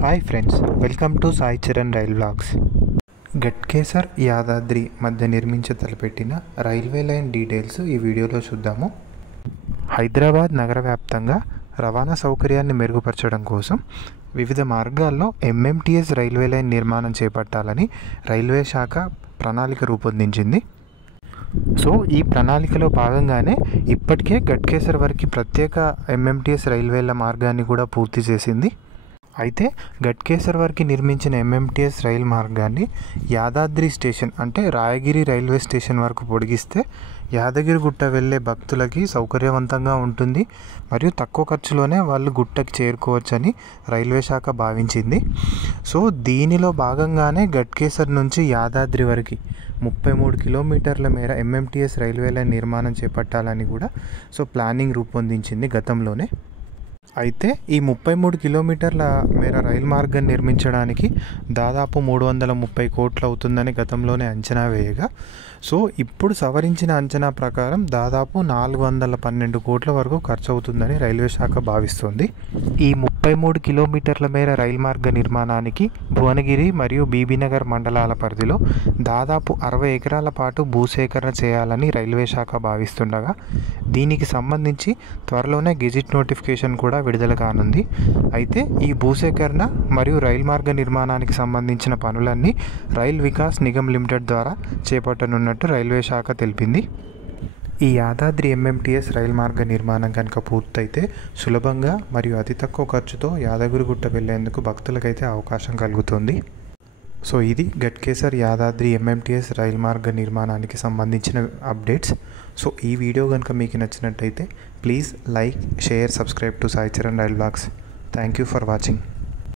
Hi friends, welcome to Sai Charan rail vlogs. Ghatkesar Yadadri మధ్య నిర్మించ తలపెట్టిన railway line details ఈ వీడియోలో చూద్దాము. హైదరాబాద్ నగర వ్యాప్తంగా రవాణా సౌకర్యాన్ని మెరుగుపరచడం కోసం వివిధ మార్గాల్లో ఎంఎంటీఎస్ రైల్వే లైన్ నిర్మాణం చేపట్టాలని రైల్వే శాఖ ప్రణాళిక రూపొందించింది. సో ఈ ప్రణాళికలో భాగంగానే ఇప్పటికే గట్కేసర్ వరకు ప్రత్యేక ఎంఎంటీఎస్ రైల్వేల మార్గాన్ని కూడా పూర్తి చేసింది. అయితే గట్కేసర్ వరకు నిర్మించిన ఎంఎంటీఎస్ రైలు మార్గాన్ని యాదాద్రి స్టేషన్ అంటే రాయగిరి రైల్వే స్టేషన్ వరకు పొడిగిస్తే యాదగిరిగుట్ట వెళ్ళే భక్తులకి సౌకర్యవంతంగా ఉంటుంది మరియు తక్కువ ఖర్చులోనే వాళ్ళు గుట్టకి చేరుకోవచ్చని రైల్వే శాఖ భావించింది. సో దీనిలో భాగంగానే గట్కేసర్ నుంచి యాదాద్రి వరకు 33 కిలోమీటర్ల మేర ఎంఎంటీఎస్ రైల్వే లైన్ నిర్మాణం చేపట్టాలని కూడా ప్లానింగ్ రూపొందించింది గతంలోనే. అయితే ఈ 33 కిలోమీటర్ల మేర రైలు మార్గం నిర్మించడానికి దాదాపు 330 కోట్లు అవుతుందని గతంలోనే అంచనా వేయగా, సో ఇప్పుడు సవరించిన అంచనా ప్రకారం దాదాపు 412 కోట్ల వరకు ఖర్చు అవుతుందని రైల్వే శాఖ భావిస్తుంది. ఈ 33 కిలోమీటర్ల మేర రైలు మార్గ నిర్మాణానికి భువనగిరి మరియు బీబీనగర్ మండలాల పరిధిలో దాదాపు 60 ఎకరాల పాటు భూసేకరణ చేయాలని రైల్వే శాఖ భావిస్తుండగా, దీనికి సంబంధించి త్వరలోనే గెజిట్ నోటిఫికేషన్ కూడా విడుదల కానుంది. అయితే ఈ భూసేకరణ మరియు రైలు మార్గ నిర్మాణానికి సంబంధించిన పనులన్నీ రైల్ వికాస్ నిగమ్ లిమిటెడ్ ద్వారా చేపట్టనున్నట్టు రైల్వే శాఖ తెలిపింది. ఈ యాదాద్రి ఎంఎంటీఎస్ రైలు మార్గ నిర్మాణం కనుక పూర్తయితే సులభంగా మరియు అతి తక్కువ ఖర్చుతో యాదగిరిగుట్ట వెళ్లేందుకు భక్తులకైతే అవకాశం కలుగుతుంది. సో ఇది గట్కేసర్ యాదాద్రి ఎంఎంటీఎస్ రైలు మార్గ నిర్మాణానికి సంబంధించిన అప్డేట్స్. సో ఈ వీడియో కనుక మీకు నచ్చినట్టయితే please like, share, subscribe to Sai Charan rail vlogs. Thank you for watching.